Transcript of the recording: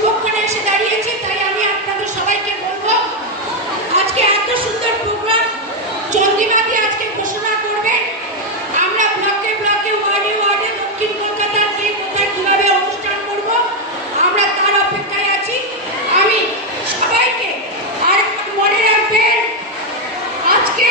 শুভক্ষণে এসে দাঁড়িয়েছে তাই আমি